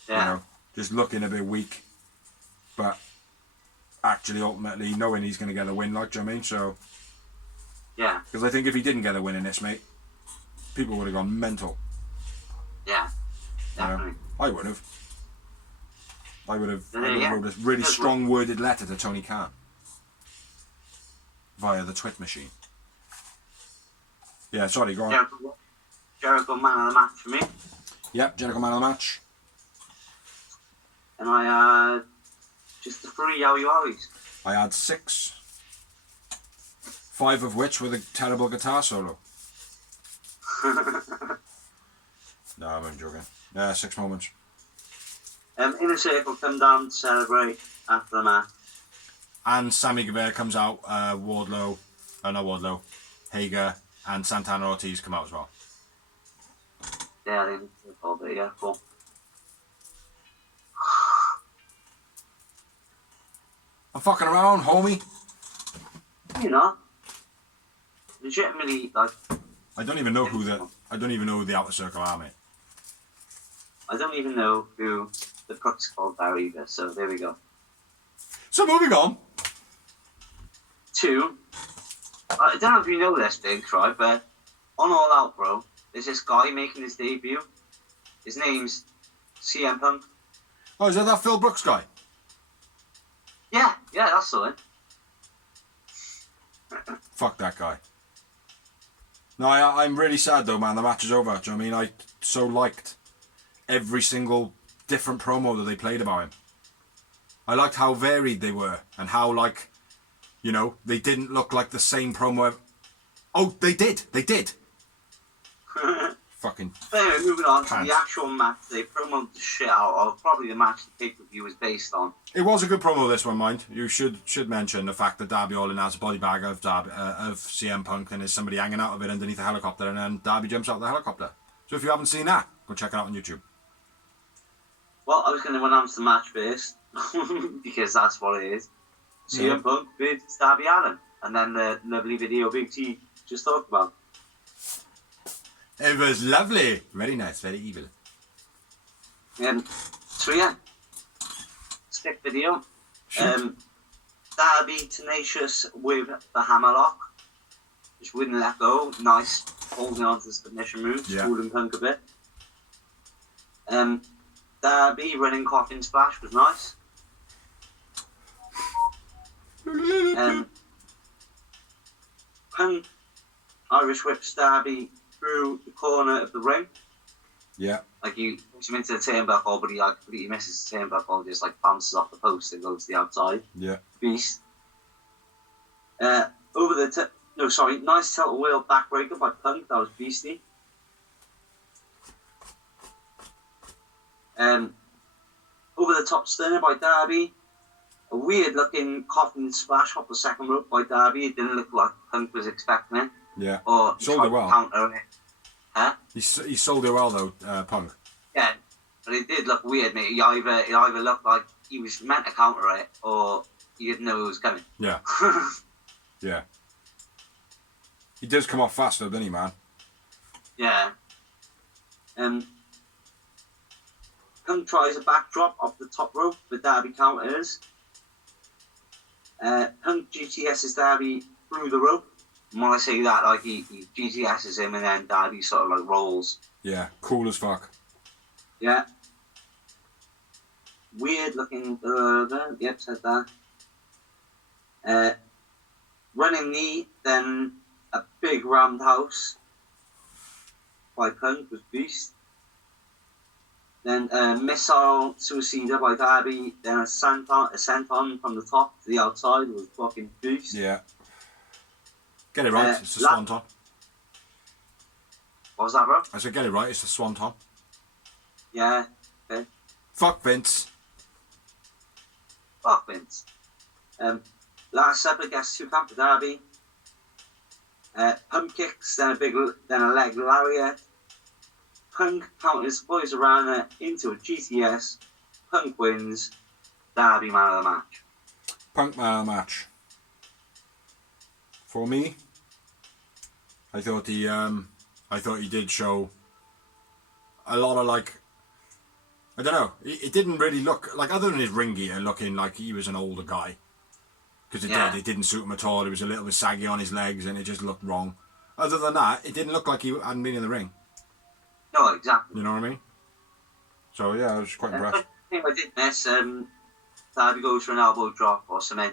Yeah. You know, just looking a bit weak. But actually, ultimately, knowing he's going to get a win, like, do you know what I mean? So, yeah. because I think if he didn't get a win in this, mate, people would have gone mental. Yeah. Definitely. You know? I would have. I would have Yeah. wrote a really strong-worded letter to Tony Khan via the tweet machine. Yeah, sorry, go on. Jericho man of the match for me. Yep, Jericho man of the match. And I had just the 3 Yowie Wowies. I had 6. 5 of which were the terrible guitar solo. No, I'm only joking. 6 moments. Inner Circle come down to celebrate after the match. And Sammy Guevara comes out, not Wardlow, Hager, and Santana Ortiz come out as well. Yeah, I didn't recall that, yeah, cool. I'm fucking around, homie. You know, legitimately, like, I don't even know who the Outer Circle are, mate. I don't even know who the crook's called there either, so there we go. So moving on. 2, I don't know if you know this, Biggs, right, but on All Out, bro, there's this guy making his debut. His name's CM Punk. Oh, is that Phil Brooks guy? Yeah, that's the one. Fuck that guy. No, I'm really sad though, man. The match is over. Do you know what I mean? I so liked every single different promo that they played about him. I liked how varied they were and how, like, you know, they didn't look like the same promo. Oh, they did. Fucking. Anyway, moving on pants. to the actual match. They promoted the shit out of probably the match the pay-per-view was based on. It was a good promo, this one, mind. You should mention the fact that Darby Allin has a body bag of CM Punk and there's somebody hanging out of it underneath a helicopter, and then Darby jumps out of the helicopter. So if you haven't seen that, go check it out on YouTube. Well, I was going to announce the match first, because that's what it is. CM Punk with Darby Allin, and then the lovely video Big T just talked about. It was lovely. Very nice, very evil. So yeah, stick video. Shoot. Darby tenacious with the hammerlock. Just wouldn't let go. Nice. Holding on to the submission moves. Yeah. Schooling Punk a bit. Darby running coffin splash was nice. Punk Irish whips Darby through the corner of the ring. Yeah. Like, you push him into the turnbuckle, but he like completely misses the turnbuckle, just like bounces off the post and goes to the outside. Yeah. Beast. Nice tilt wheel backbreaker by Punk. That was beastly. Over the top stunner by Darby. A weird looking coffin splash off the second rope by Darby. It didn't look like Punk was expecting it. Yeah. Or Sold it well. Counter it. Huh? He sold it well though, Punk. Yeah, but it did look weird, mate. It either looked like he was meant to counter it, or he didn't know it was coming. Yeah. Yeah. He does come off faster, doesn't he, man? Yeah. Punk tries a backdrop off the top rope, but Darby counters. Punk GTS's Darby through the rope. And when I say that, like, he GTS's him, and then Darby sort of like rolls. Yeah, cool as fuck. Yeah. Weird looking. Yep, said that. Running knee, then a big roundhouse by Punk was beast. Then missile suicida by Darby. Then a senton from the top to the outside was fucking beast. Yeah. Get it right, it's the swanton. What was that, bro? I said get it right, it's the swanton. Yeah. Okay. Fuck Vince. Fuck Vince. Last Supper gets 2 count for Darby. Punk kicks, then a leg lariat. Punk counters, boys around into a GTS. Punk wins. Darby man of the match. Punk man of the match. For me, I thought he did show a lot of like, I don't know, it didn't really look like, other than his ring gear looking like he was an older guy, because it didn't suit him at all. It was a little bit saggy on his legs and it just looked wrong. Other than that, it didn't look like he hadn't been in the ring. No, exactly. You know what I mean? So yeah, I was quite impressed. I think I did miss Darby goes for an elbow drop or something,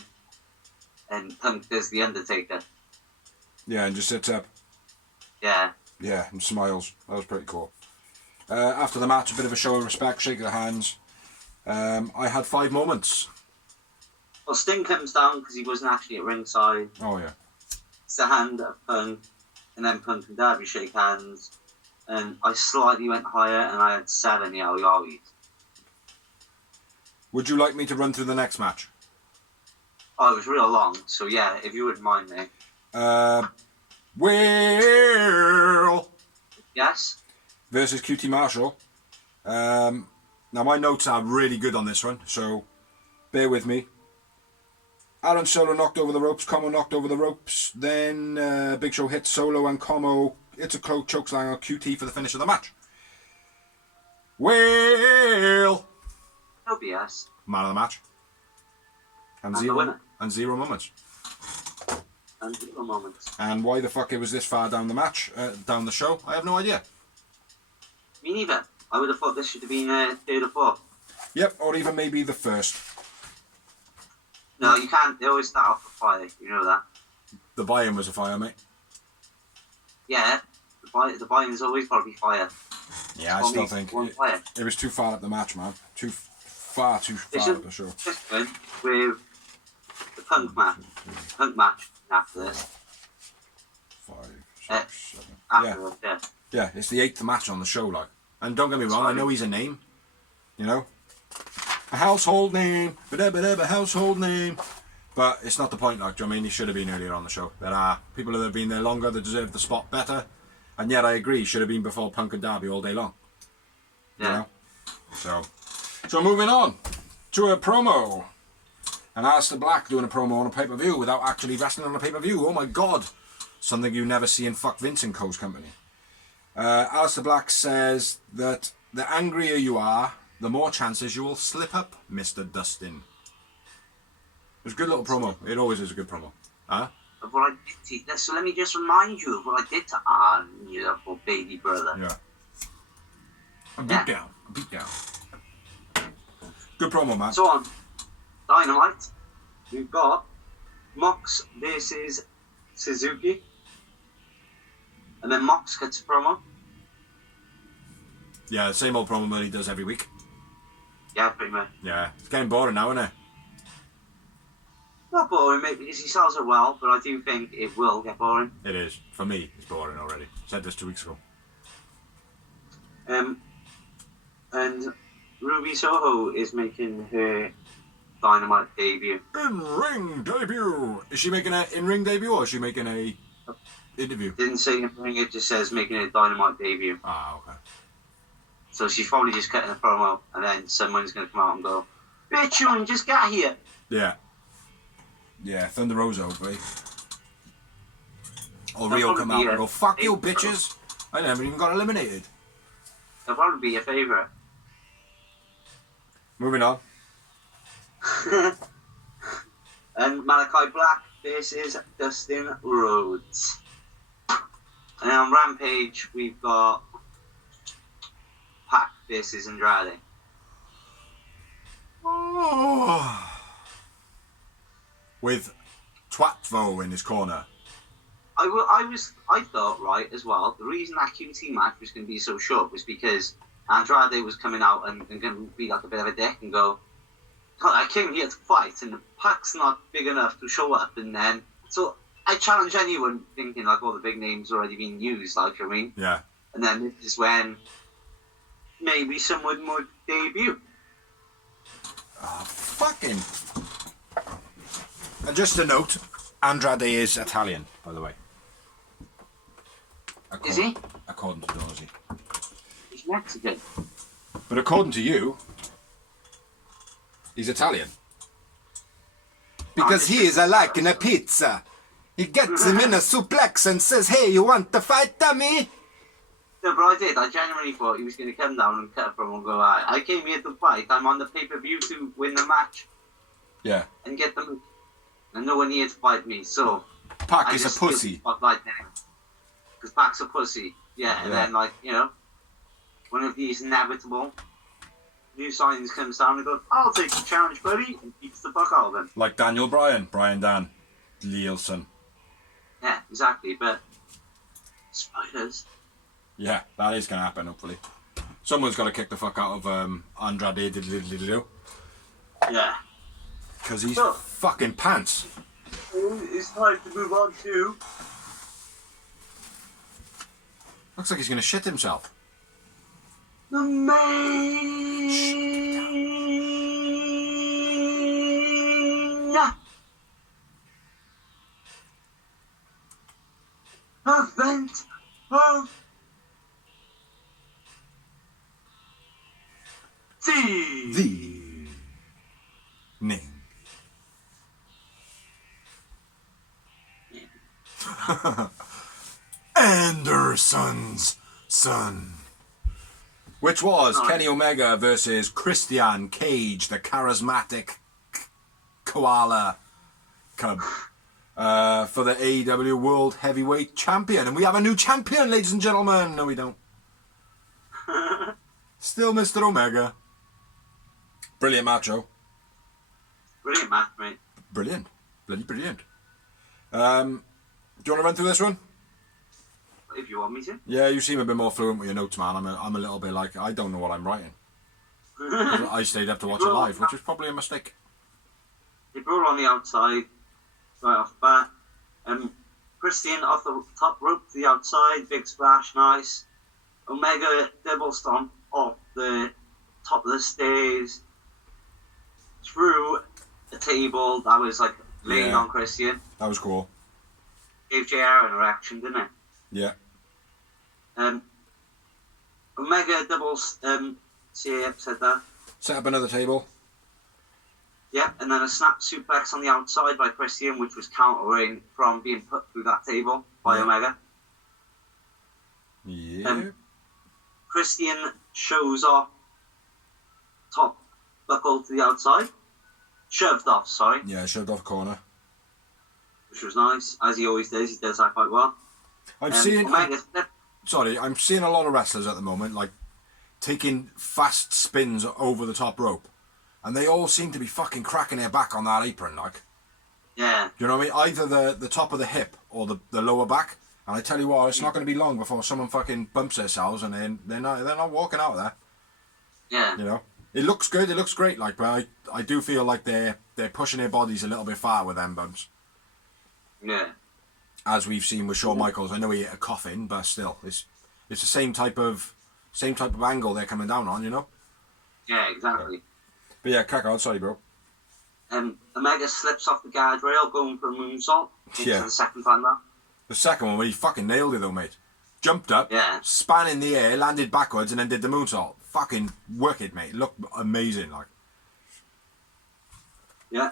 and Punk does the Undertaker. Yeah, and just sits up. Yeah. Yeah, and smiles. That was pretty cool. After the match, a bit of a show of respect, shake of the hands. I had 5 moments. Well, Sting comes down because he wasn't actually at ringside. Oh yeah. It's the hand of Punk, and then Punk and Darby shake hands, and I slightly went higher, and I had 7 yowie. Would you like me to run through the next match? Oh, it was real long, so yeah, if you wouldn't mind me. Will Yes? versus QT Marshall. Now my notes are really good on this one, so bear with me. Aaron Solo knocked over the ropes, Como knocked over the ropes, then Big Show hits Solo and Como. It's a cloak chokeslam on QT for the finish of the match. Will No BS. man of the match. And And the winner. 0 moments. And 0 moments. And why the fuck it was this far down the match, down the show, I have no idea. Me neither. I would have thought this should have been 3rd or 4th. Yep, or even maybe the first. No, you can't. They always start off with fire. You know that. The buy-in was a fire, mate. Yeah. The buy-in's always got to be fire. Yeah, I still think it was too far up the match, man. Too far up the show. Just win with the Punk match after this. 5, 6, 7. Afterwards, yeah. Yeah, it's the 8th match on the show, like. And don't get me wrong, I know he's a name. You know? A household name. A household name. But it's not the point, like, do you know what I mean? He should have been earlier on the show. There are people that have been there longer that deserve the spot better. And yet I agree, should have been before Punk and Darby all day long. Yeah. You know? So moving on to a promo. And Aleister Black doing a promo on a pay-per-view without actually wrestling on a pay-per-view. Oh my god. Something you never see in Fuck Vince and Co.'s company. Aleister Black says that the angrier you are, the more chances you will slip up, Mr. Dustin. It was a good little promo. It always is a good promo. Huh? Of what I did to, so let me just remind you of what I did to Arn, you little baby brother. Yeah. A beat down. Good promo, man. So on Dynamite, we've got Mox versus Suzuki. And then Mox gets a promo. Yeah, the same old promo that he does every week. Yeah, pretty much. Yeah, it's getting boring now, isn't it? Not boring, mate, because he sells it well, but I do think it will get boring. It is. For me, it's boring already. I said this 2 weeks ago. And Ruby Soho is making her Dynamite debut. In-ring debut! Is she making an in-ring debut or is she making a interview? Didn't say anything, it just says making a Dynamite debut. Ah, okay. So she's probably just cutting a promo, and then someone's going to come out and go, "Bitch, you only just got here." Yeah. Yeah, Thunder Rosa, hopefully. Or Rio come out and go, "Fuck you, bitches! I never even got eliminated." That'll probably be your favourite. Moving on. And Malachi Black versus Dustin Rhodes. And then on Rampage, we've got Pac versus Andrade. Oh. With Twatvo in his corner. I thought, right, as well, the reason that QT match was going to be so short was because Andrade was coming out and going to be like a bit of a dick and go, "God, I came here to fight and the Pac's not big enough to show up." And then, so I challenge anyone thinking like all the big names already being used, like, you know what I mean? Yeah. And then this is when maybe someone would debut. Oh, fucking. And just a note, Andrade is Italian, by the way. Is he? According to Dorsey. He's Mexican. But according to you, He's Italian. Because he is liking a pizza. He gets him in a suplex and says, "Hey, you want to fight, dummy?" No, but I did. I genuinely thought he was going to come down and cut from and go, I came here to fight. I'm on the pay-per-view to win the match. Yeah. And get them. And no one here to fight me, so... Pac is a pussy. Because Pac's a pussy. Yeah, and then, like, you know, one of these inevitable new signings comes down and goes, "I'll take the challenge, buddy," and beats the fuck out of him. Like Daniel Bryan. Brian Dan Nielsen. Yeah, exactly, but... Spiders. Yeah, that is going to happen, hopefully. Someone's got to kick the fuck out of Andrade. Yeah. Because he's fucking pants. It's time to move on to... Looks like he's going to shit himself. the main event of the name. Anderson's son. Which was Kenny Omega versus Christian Cage, the charismatic koala cub, for the AEW World Heavyweight Champion. And we have a new champion, ladies and gentlemen. No, we don't. Still Mr. Omega. Brilliant match, oh. Brilliant match, mate. Brilliant. Bloody brilliant. Do you want to run through this one? If you want me to. Yeah, you seem a bit more fluent with your notes, man. I'm a little bit like, I don't know what I'm writing. I stayed up to watch it live, which is probably a mistake. They brawl on the outside, right off the bat. Christian off the top rope to the outside, big splash, nice. Omega double stomp off the top of the stairs, through a table that was like laying on Christian. That was cool. Gave JR an erection, didn't it? Yeah. Omega doubles, CAF said that. Set up another table. Yeah, and then a snap suplex on the outside by Christian, which was countering from being put through that table by Omega. Yeah. Christian shows off top buckle to the outside. Shoved off, sorry. Yeah, shoved off corner. Which was nice, as he always does. He does that quite well. I'm seeing a lot of wrestlers at the moment, like, taking fast spins over the top rope. And they all seem to be fucking cracking their back on that apron, like. Yeah. Do you know what I mean? Either the top of the hip or the lower back. And I tell you what, it's not going to be long before someone fucking bumps themselves and they're not walking out of there. Yeah. You know? It looks good, it looks great, like, but I do feel like they're pushing their bodies a little bit far with them bumps. Yeah. As we've seen with Shawn Michaels. I know he hit a coffin, but still, it's the same type of angle they're coming down on, you know? Yeah, exactly. But yeah, crack on, sorry bro. Omega slips off the guardrail going for a moonsault. The second time that. The second one, where he fucking nailed it though, mate. Jumped up, span in the air, landed backwards, and then did the moonsault. Fucking work it, mate. Looked amazing, like. Yeah.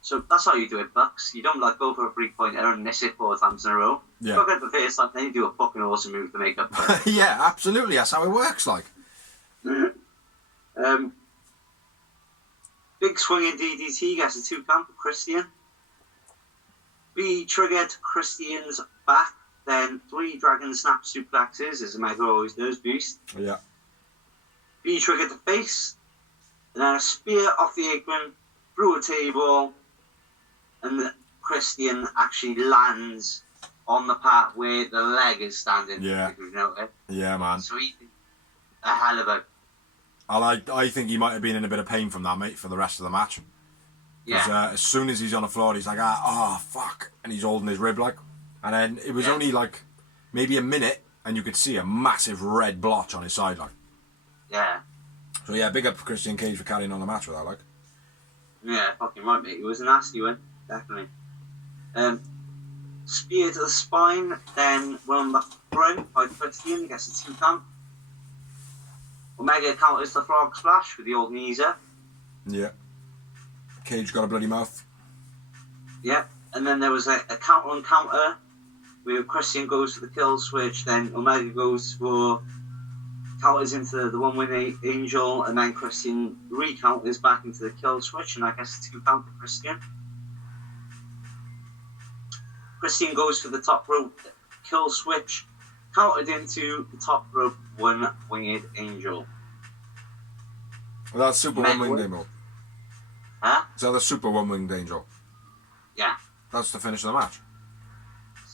So that's how you do it, Bucks. You don't like go for a 3-pointer and miss it 4 times in a row. Yeah. Look at the face like then you do a fucking awesome move to make up for it. Yeah, absolutely. That's how it works, like. Big swinging DDT gets a 2 count for Christian. B triggered Christian's back, then 3 dragon snap suplexes, as Omega always does, beast. Yeah. B triggered the face, and then a spear off the apron, through a table, and Christian actually lands on the part where the leg is standing. Yeah. If you've noticed. Yeah, man. So he did a hell of a... I think he might have been in a bit of pain from that, mate, for the rest of the match. Yeah. As soon as he's on the floor, he's like, fuck. And he's holding his rib, like. And then it was only, like, maybe a minute, and you could see a massive red blotch on his side, like. Yeah. So, yeah, big up for Christian Cage for carrying on the match with that, like. Yeah, fucking right, mate. It was a nasty one, definitely. Spear to the spine, then one back front by Christian, gets a 2 count. Omega counters the frog splash with the old knees up. Yeah. Cage got a bloody mouth. Yeah, and then there was a counter on counter where Christian goes for the kill switch, then Omega goes for counters into the one-wing angel, and then Christian recounters back into the kill switch, and I guess 2 counter Christian. Christian goes for the top rope kill switch, countered into the top rope one-winged angel. Well, that's super one-winged angel. Huh? Is that the super one-winged angel? Yeah. That's the finish of the match.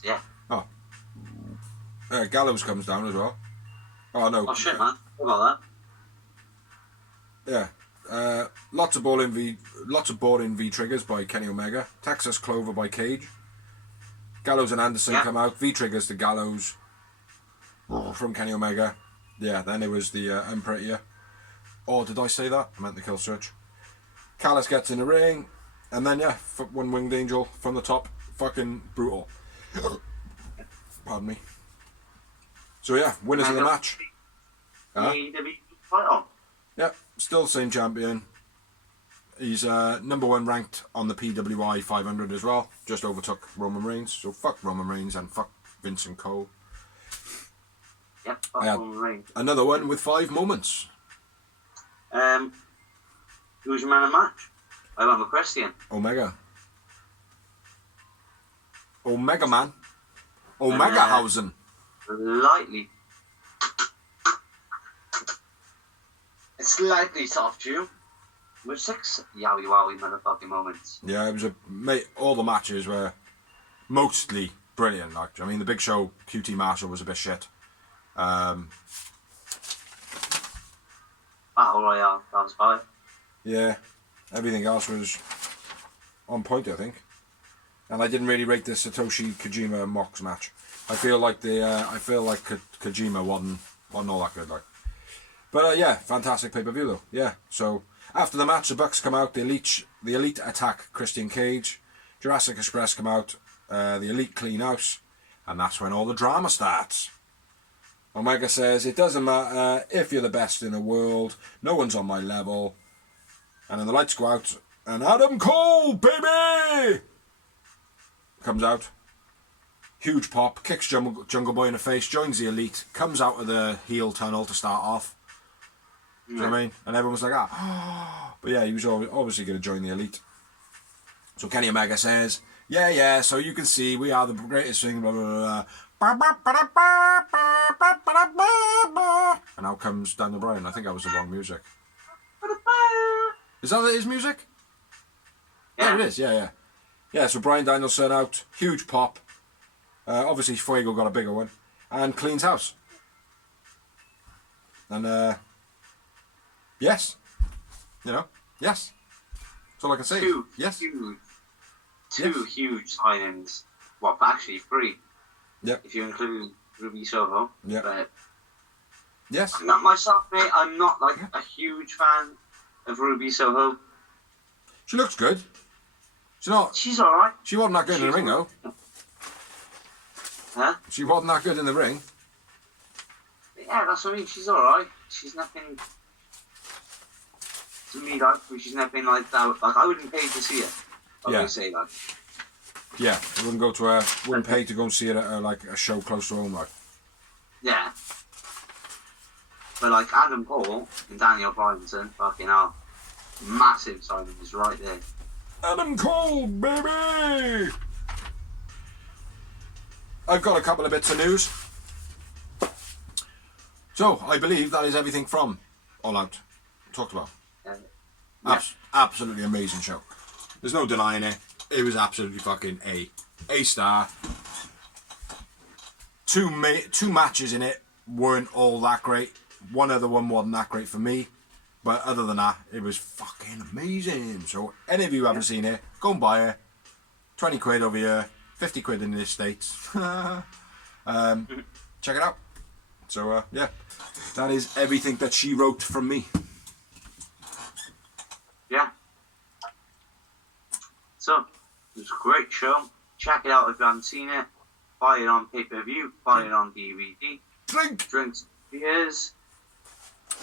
Yeah. Oh. Gallows comes down as well. Oh no. Oh shit, man. What about that? Yeah. Lots of boring V triggers by Kenny Omega. Texas Clover by Cage. Gallows and Anderson come out. V triggers to Gallows from Kenny Omega. Yeah. Then it was the Unprettier. Or did I say that? I meant the kill switch. Callis gets in the ring, and then one-winged angel from the top. Fucking brutal. Pardon me. So yeah, winners of the match. Yeah, still the same champion. He's number 1 ranked on the PWI 500 as well. Just overtook Roman Reigns. So fuck Roman Reigns and fuck Vincent Cole. Yep, fuck Roman Reigns. Another one with 5 moments. Who's your man of the match? I went with Christian. Omega man. Omegahausen. Slightly soft you. With 6 yowie wowie motherfucking moments. Yeah, it was all the matches were mostly brilliant. Like, I mean, the Big Show QT Marshall was a bit shit. Battle Royale, that was fine. Yeah, everything else was on point, I think. And I didn't really rate the Satoshi Kojima Mox match. I feel like Kojima wasn't all that good, like. But yeah, fantastic pay-per-view though. Yeah. So after the match, the Bucks come out. The Elite attack Christian Cage. Jurassic Express come out. The Elite clean house, and that's when all the drama starts. Omega says, "It doesn't matter if you're the best in the world. No one's on my level." And then the lights go out, and Adam Cole, baby, comes out. Huge pop, kicks Jungle Boy in the face, joins the Elite, comes out of the heel tunnel to start off. Do you know what I mean? And everyone was like, ah. But yeah, he was obviously going to join the Elite. So Kenny Omega says, yeah, so you can see we are the greatest thing, blah, blah, blah. And out comes Daniel Bryan. I think that was the wrong music. Is that his music? Yeah, it is. Yeah. Yeah, so Bryan Danielson out. Huge pop. Obviously, Fuego got a bigger one. And cleans house. And, yes. Yes. That's all I can say. Two huge signings. Well, actually 3. Yep. If you include Ruby Soho. Yeah. But yes. not myself, mate. I'm not like a huge fan of Ruby Soho. She looks good. She's alright. She wasn't that good in the ring, though. Huh? She wasn't that good in the ring. Yeah, that's what I mean. She's alright. She's nothing. To me, like, she's nothing like that. Like, I wouldn't pay to see her. I would say that. Yeah, I wouldn't pay to go and see it at like a show close to home, like. Yeah. But like Adam Cole and Daniel Bryanson, fucking hell, massive signings right there. Adam Cole, baby! I've got a couple of bits of news. So, I believe that is everything from All Out. Talked about. Yeah. Absolutely amazing show. There's no denying it. It was absolutely fucking A star. Two matches in it weren't all that great. One other one wasn't that great for me. But other than that, it was fucking amazing. So, any of you who haven't seen it, go and buy it. 20 quid over here. 50 quid in the States. Check it out. So, yeah. That is everything that she wrote from me. Yeah. So, it was a great show. Check it out if you haven't seen it. Buy it on pay-per-view. Buy it on DVD. Drinks, beers.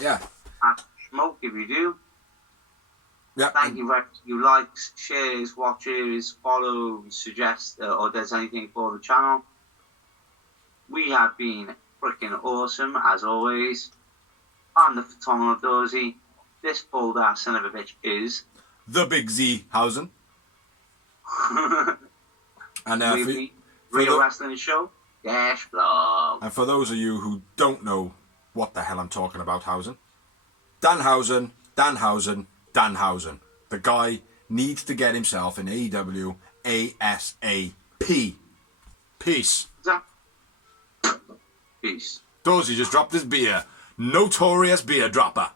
Yeah. And smoke if you do. Yeah. Thank you for you likes, shares, watches, follows, suggest, or does anything for the channel. We have been freaking awesome as always. I'm the phenomenal Dozy. This bold ass son of a bitch is The Big Z Hausen. And Real Wrestling Show Dash Blog. and for those of you who don't know what the hell I'm talking about, Hausen, Danhausen. The guy needs to get himself in AEW ASAP. Peace. Peace. Dozy just dropped his beer. Notorious beer dropper.